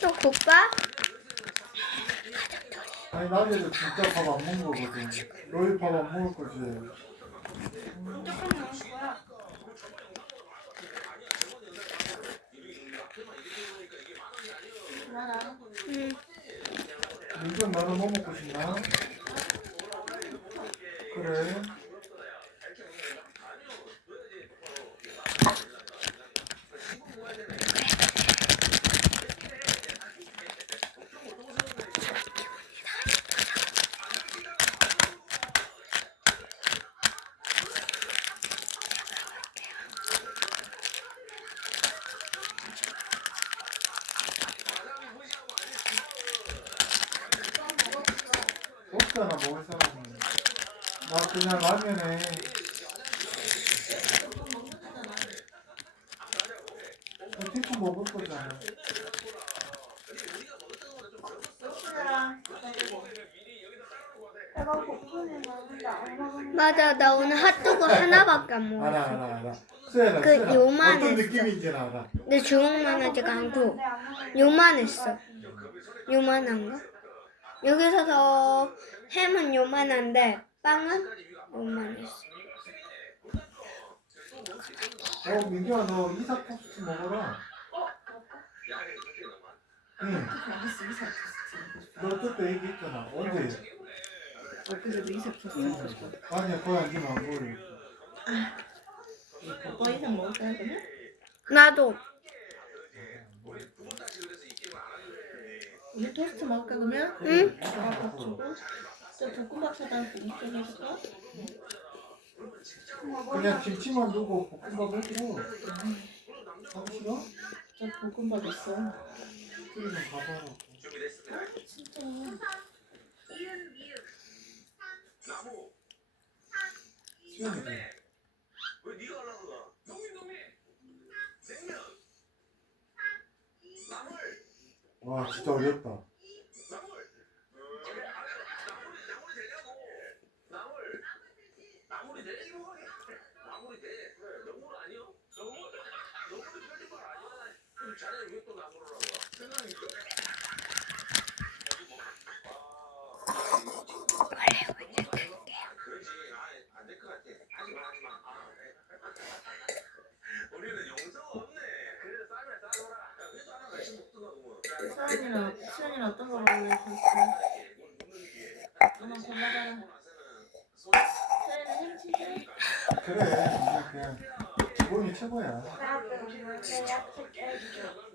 또 볶아? 아니 낮에도 진짜 밥 안 먹는 거거든. 너희 밥 안 먹을 거지. 조금 먹을 거야. 나나. 응. 민정 나는 뭐 먹고 싶나? 그래. 없잖아 먹을 사람은. 나 그냥 라면에 티프 먹을 거잖아. 맞아, 나 오늘 핫도그 하나밖에 안 알아 먹었어. 알아 알아. 수연아 그 수연아. 요만했어. 어떤 느낌인지 는 알아. 내 주먹만 하지가 않고 요만했어. 요만한가? 여기서 더 햄은 요만한데 빵은 요만했어. 어 민규야 너 이삭 토스트 먹어라. 응. 알았어 이삭 토스트 너 그때 얘기했잖아. 언제? 엊그제도 이삭 토스트 먹고 싶어 아니야 안 주면 안 먹으려. 또 이삭 먹을까 그러면? 나도 우리 토스트 먹을까 그러면? 응? 아 저 볶음밥 사다 이쪽에 해줄까? 그냥 김치만 두고 볶음밥 해주고. 하기 싫어? 저 볶음밥 있어 좀 가봐라. 진짜 수연이 왜 네가 하려고 그러나? 농민 농민 냉면 나물 와 진짜 어렵다. 나물 나물 나물이 되냐고 나물 나물이 돼 이거 나물이 돼 너물 아니요 너물 너물이 별짓말 아니야 그럼 자네 왜또 나물을 하고 와 생각이 그러지 안될 것 같아 하지마 하지마 아, 우리는 용서가 없네 그래서 쌀면 싸줘라 야, 회도 하나 같이 먹던가 그러면 수연이랑 수연이랑 어떤? 그래 그냥 그냥 기본이 최고야. 해줘.